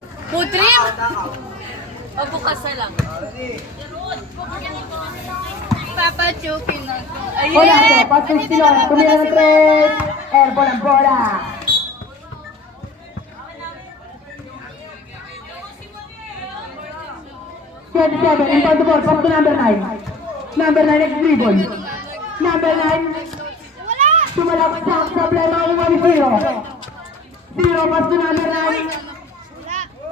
Putrim! O bukas na lang. Papachukin ako. Bola to, paso Silon, tumira ng 3. Airball ang bola. Inbound the ball, pass to number 9. Number 9 next dribble. Number 9. Sumalaksak sa play, makuha ni 0. 0 pass to number 9.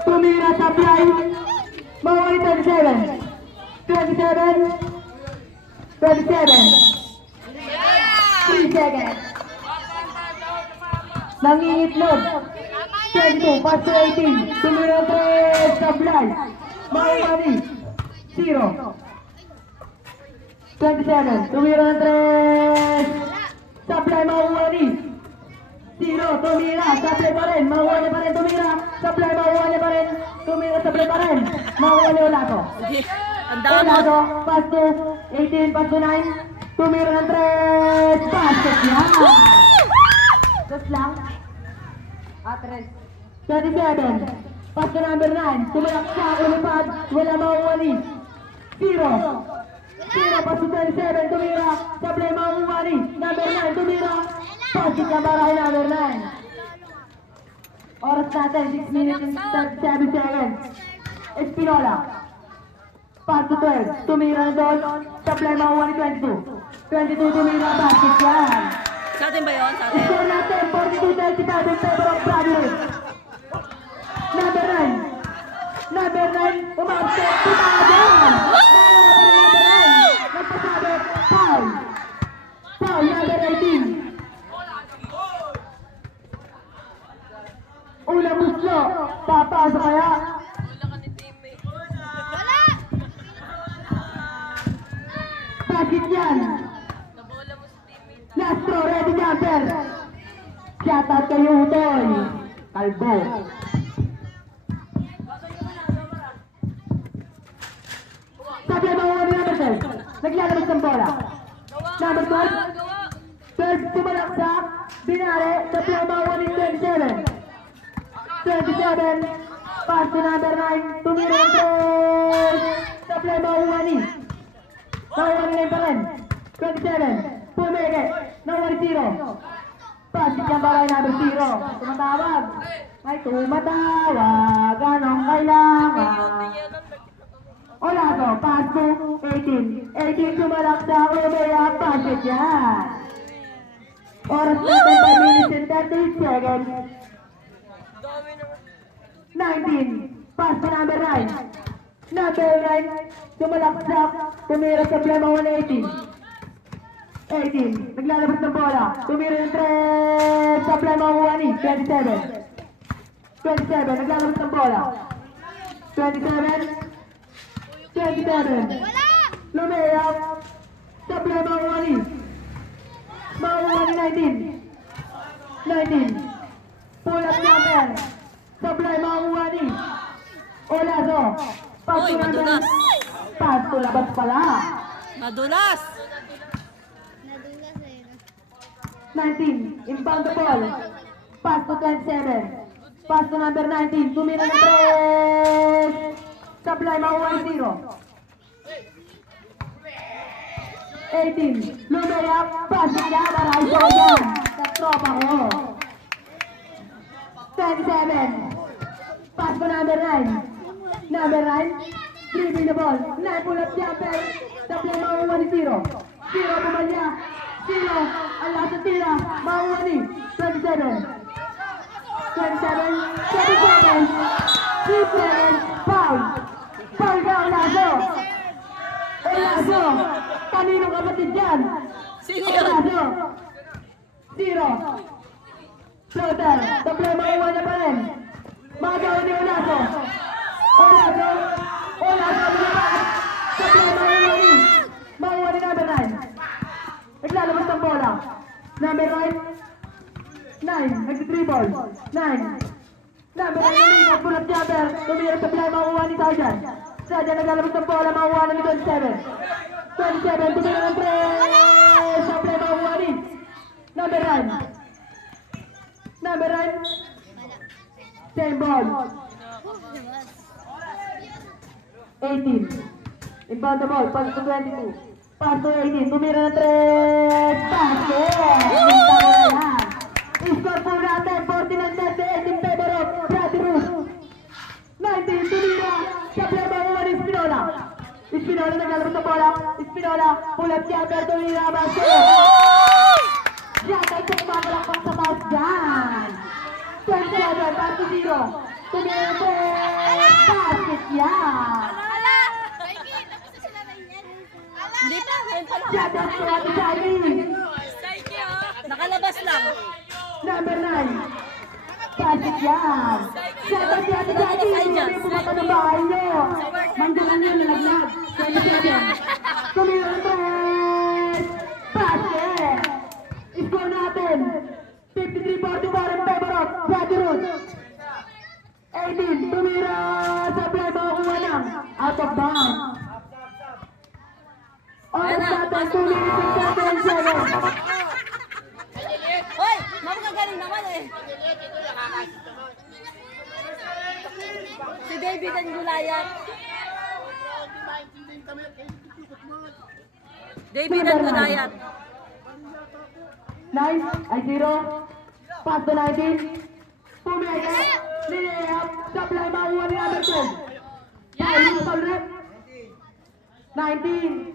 Tumira sa play. Makuha ni 27. 27. 27. 3 seconds. Nangingitlog. 22, pass to 18. Tumira 3 sa play. Makuha ni 0. 27, tumira ng 3. Supply, makuha ni 0, tumira, supply pa rin, makuha niya pa rin, tumira, supply, makuha niya pa rin, tumira, supply pa rin, makuha ni Olato. Ang dami. Olato, pass to 18, pass to 9, tumira ng 3, basket yan. Just lang. Atres. 27, pass to number 9, tumira sa ulipad, wala makuha ni 0. 0 pass to 27, tumira, supply, makuha ni number 9, tumira, basket niya baray number 9. Oras natin, 6 minutes and 37 seconds. Espinola. Pass to 12. Tumira na doon. Supply, makuha ni 22. 22, tumira, basket yan. Sa atin ba yun? Sa atin? Score natin, 42-35 in favor of Bradley. Number 9. Number 9, umabsent, tumagan. Number 9, nagpasabit, foul. Foul, number 18. Una muslo, papasok kaya. Bakit yan? Last throw, ready jumper. Shout out kayo, Utoy. Kalbo. Sabi ang mga number 12. Naglalabas ng bola. Number 12. 12, tumalaksak. Binare, sabi ang mga 27. 27, pass to number 9, tumira ng 3, supply, makuha ni. Makuha ni pa rin. 27, pumeke, nakuha ni 0. Pass yung baray number 0. Tumatawag. Ay, tumatawag. Anong kailangan? Wala to, pass to 18. 18 tumalaksak, umaya, pass it yan. Oras natin 5 minutes and 30 seconds. 19, pass to number 9. Number 9, tumalaksak, tumira sa plema 118. 18, naglalabas ng bola, tumira ng 3 sa plema 1 27. 27, naglalabas ng bola. 27, 27, lumayap, sa plema 1 makuha ni 19. 19, pull up number. Supply, makuha ni Olazo. Uy, madulas. Pass to labas pala. Madulas! 19, inbound the ball. Pass to 27. Pass to number 19. Tumira ng 3. Supply, makuha ni 0. 18, lumayap. Pass niya, maray siya yan. Sa tropa ko. 27. Pass for number 9. Number 9. Dribbling the ball. 9 pull up jumper. Supply, makuha ni 0. 0 pumalya. 0. Ang lahat ng tira. Makuha ni 27. 27. 27. 3 foul. Foul ka, Olazo. Olazo. Kaninong kapatid dyan? Sino yun? Olazo. 0. Floater, supply, makuha niya pa rin. Magawa ni Olazo. Olazo, lumakas. Supply, makuha ni. Makuha ni number 9. Naglalabas ng bola. Number 9. 9, nag-dribble. 9. Number 9, naligat, pull up jumper. Tumira supply, makuha ni Sajan. Sajan, naglalabas ng bola, makuha ni 27. 27, tumira ng 3. Supply, makuha ni number 9. Number 9. Same ball. 18. Inbound the ball, pass to 22. Pass to 18, tumira ng 3. Basket! Score po natin, 49-38 in favor of Brady Ruth. 19, tumira sa pleba mo ni Espinola. Espinola naglalabas ng bola. Espinola, pull up jumper, tumira, basket! Diyan ay tumakalakpak sa mouse dyan. 27, pass to 0. Tumira ng 3. Basket yan! Hindi pa, ngayon pa lang. Jumper po natin sa amin. Nakalabas lang. Number 9. Basket yan. Jumper po natin sa amin. Hindi pumunta ng bahay nyo. Manggalan nyo, nalaglag. 27. Tumira ng 3. Basket! Score natin. 53-44 in favor of Brady Ruth. 18. Tumira sa play makakuha ng out of bounds. Oras natin, 2 minutes and 7. Hoy, mapagagaling naman eh. Si David ang Gulayat. David ang Gulayat. 9 ay 0. Pass to 19. Pumega. Linayap. Supply makuha ni number 12. Paulus Palrep. 19.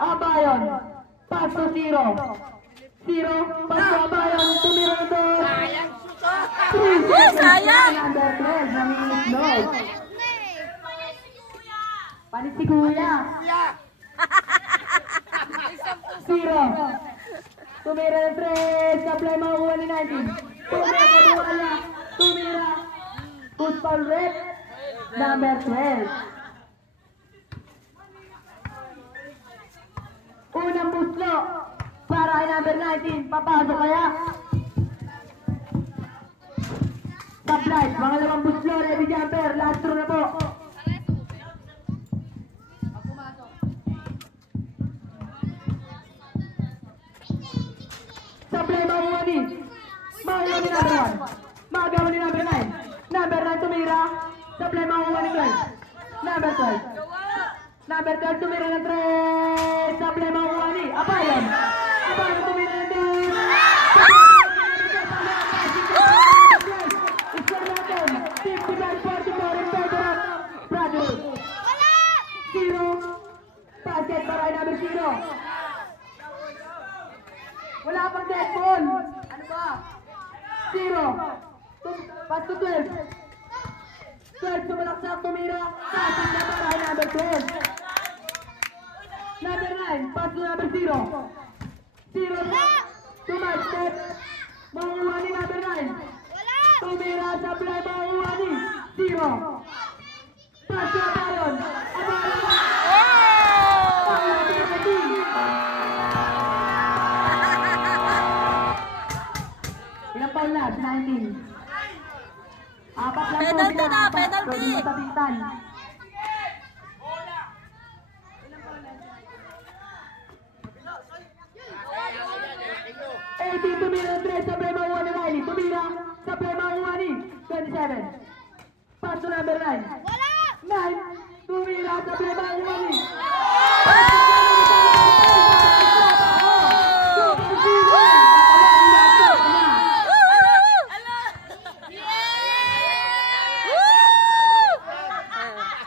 Abayon. Pass to 0. 0. Pass to Abayon. Tumira ng 2. Sayang! Number 12. Nangingitlog. Panis si Kuya. 0. Tumira ng 3. Supply makuha ni 19. Tumira sa wala. Tumira. Football rep. Number 12. Unang puslo. Para kay number 19. Papasok kaya. Supply. Pangalawang puslo. Ready jumper. Last throw na po. Supply makuha ni number 1. Magawa ni number 9. Number 9 tumira. Supply makuha ni 12. Number 12. Number 12 tumira ng 3. Supply makuha ni Abayon. Abayon tumira ng 10. Score natin. 55-44 in favor of Brady Ruth. 0. Basket para kay number 0. Wala pang dead ball. Ano ba? 0. Pass to 12. 12 sumalaksak, tumira. Passing na para kay number 12. Number 9. Pass to number 0. 0. Tumasket. Makuha ni number 9. Tumira sa play. Makuha ni 0. Pass to Abayon. Abayon. Ilang paul na? 19. Apat lang po Penalty sila. na, Apat. penalty. Pwede matapitan. Tumira ng 3 sa play makuha ni Riley. Tumira sa play makuha ni 27. Pass to number 9. 9. Tumira sa play makuha ni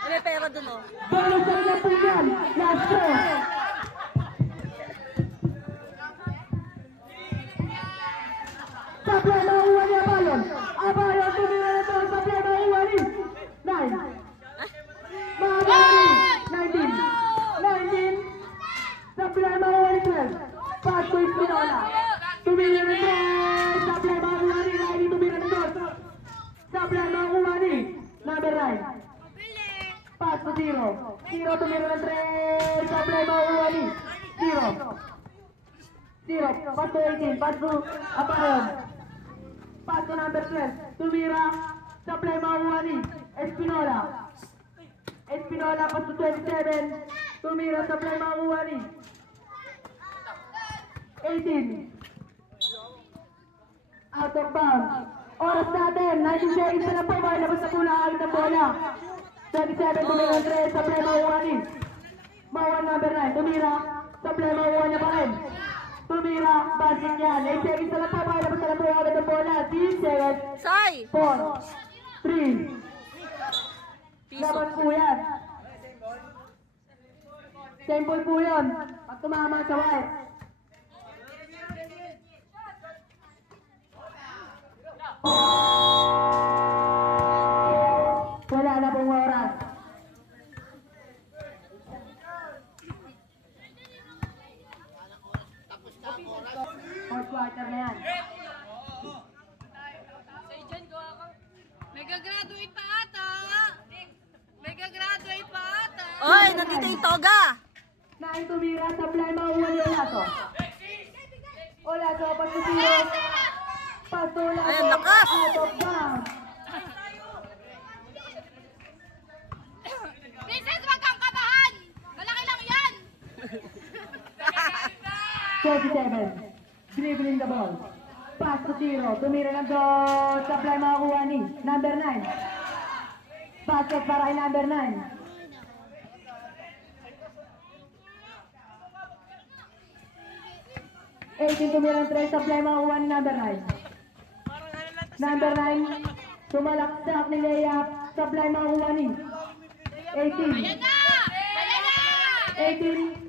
May pera dun oh. Balisan na po yan. Last throw. Sa play makuha ni Abayon. Abayon tumira na ito sa play makuha ni 9. Makuha ni 19. 19. Sa play makuha ni 12. Pass to Espinola. Tumira na 3. Sa play makuha ni Riley. Tumira na 2. Sa play makuha ni number 9. Pass to 0. 0 tumira ng 3. Sa play makuha ni 0. 0. Pass to 18. Pass to Abayon. Pass to number 12. Tumira. Sa play makuha ni Espinola. Espinola pass to 27. Tumira sa play makuha ni 18. Out of bounds. Oras natin, 19 seconds na lang po, mailabas na po na ang ng bola. 27 tumira 3, supply makuha ni. Makuha number 9, tumira, supply makuha niya pa rin. Tumira, basket yan. 8 seconds na lang po, mailabas na lang po agad ng bola. 10 seconds, Say! 4, 3, Piso. laban po yan. Same ball po yun. Pag tumama sa white. Wala na pong oras. Fourth quarter na yan. Nag-graduate pa ata! Nag-graduate pa ata! Oy, nandito yung toga! Nine tumira, supply makuha ni Olaso. Olaso, pagkasiro. Pasto Olaso. Ayun, lakas! Out of bounds. Princess, wag kang kabahan! Malaki lang yan! 27. Dribbling the ball. Pass to zero. Tumira ng do. Supply makakuha ni number 9. Basket para kay number 9. 18 tumira ng 3. Supply makakuha ni number 9. Number 9. Tumalaksak ni layup. Supply makakuha ni 18. Ayan na! Ayan na! 18.